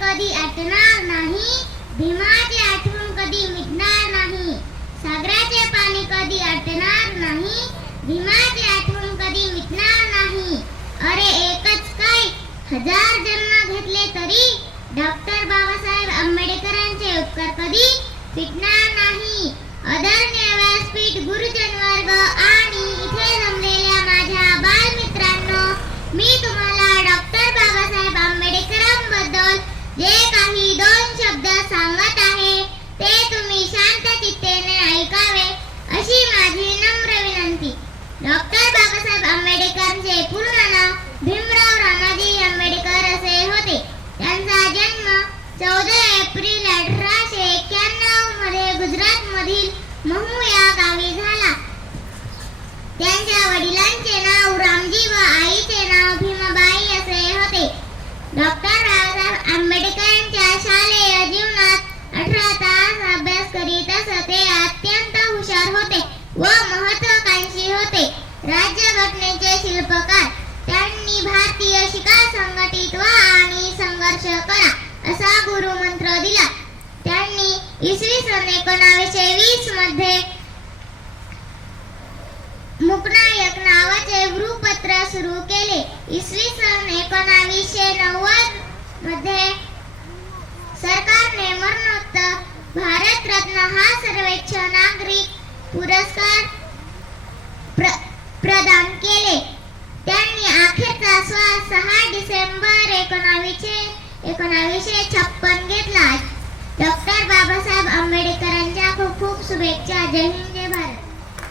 कधी आटणार नाही, भीमाची आठवण कधी मिटणार नाही. सागराचे पाणी कधी आटणार नाही, भीमाची आठवण कधी मिटणार नाही. अरे एकच काय, 1000 जन्म घेतले तरी डॉक्टर बाबासाहेब आंबेडकरांचे उपकार कधी फिटणार नाही. आदरणीय व्यासपीठ, गुरुजन वर्ग आणि इथे जमलेल्या माझ्या बालमित्रांनो, मी तुम्हाला डॉक्टर बाबासाहेब आंबेडकरांबद्दल जे काही 2 शब्द सांगत आहे ते तुम्ही शांत चित्तेने ऐकावे अशी माझी नम्र विनंती. डॉक्टर बाबासाहेब आंबेडकरांचे पूर्ण नाव भीमराव रामाजी आंबेडकर असे होते. त्यांचा जन्म 14 एप्रिल 1891 मध्ये गुजरातमधील महू या गावी झाला. त्यांच्या वडिलांचे नाव रामजी व आईचे नाव भीमाबाई असे होते. डॉक्टर बाबासाहेब आंबेडकरांच्या शालेय जीवनात 18 तास अभ्यास करीत असत. ते अत्यंत हुशार होते व महत्त्वाकांक्षी होते. राज्यघटनेचे शिल्पकार. त्यांनी भारतीय शिका, संघटित व्हा आणि संघर्ष करा असा गुरुमंत्र दिला. त्यांनी इसवी सन 1920 मध्ये मूकनायक नावाचे वृत्तपत्र सुरू केले. इसवी सन 1990 मध्ये सरकारने मरणोत्तर भारतरत्न हा सर्वोच्च नागरिक पुरस्कार प्रदान केले. त्यांनी अखेरचा श्वास 6 डिसेंबर 1956 घेतला. डॉक्टर बाबासाहेब आंबेडकरांच्या खूप खूप शुभेच्छा. जय हिंद.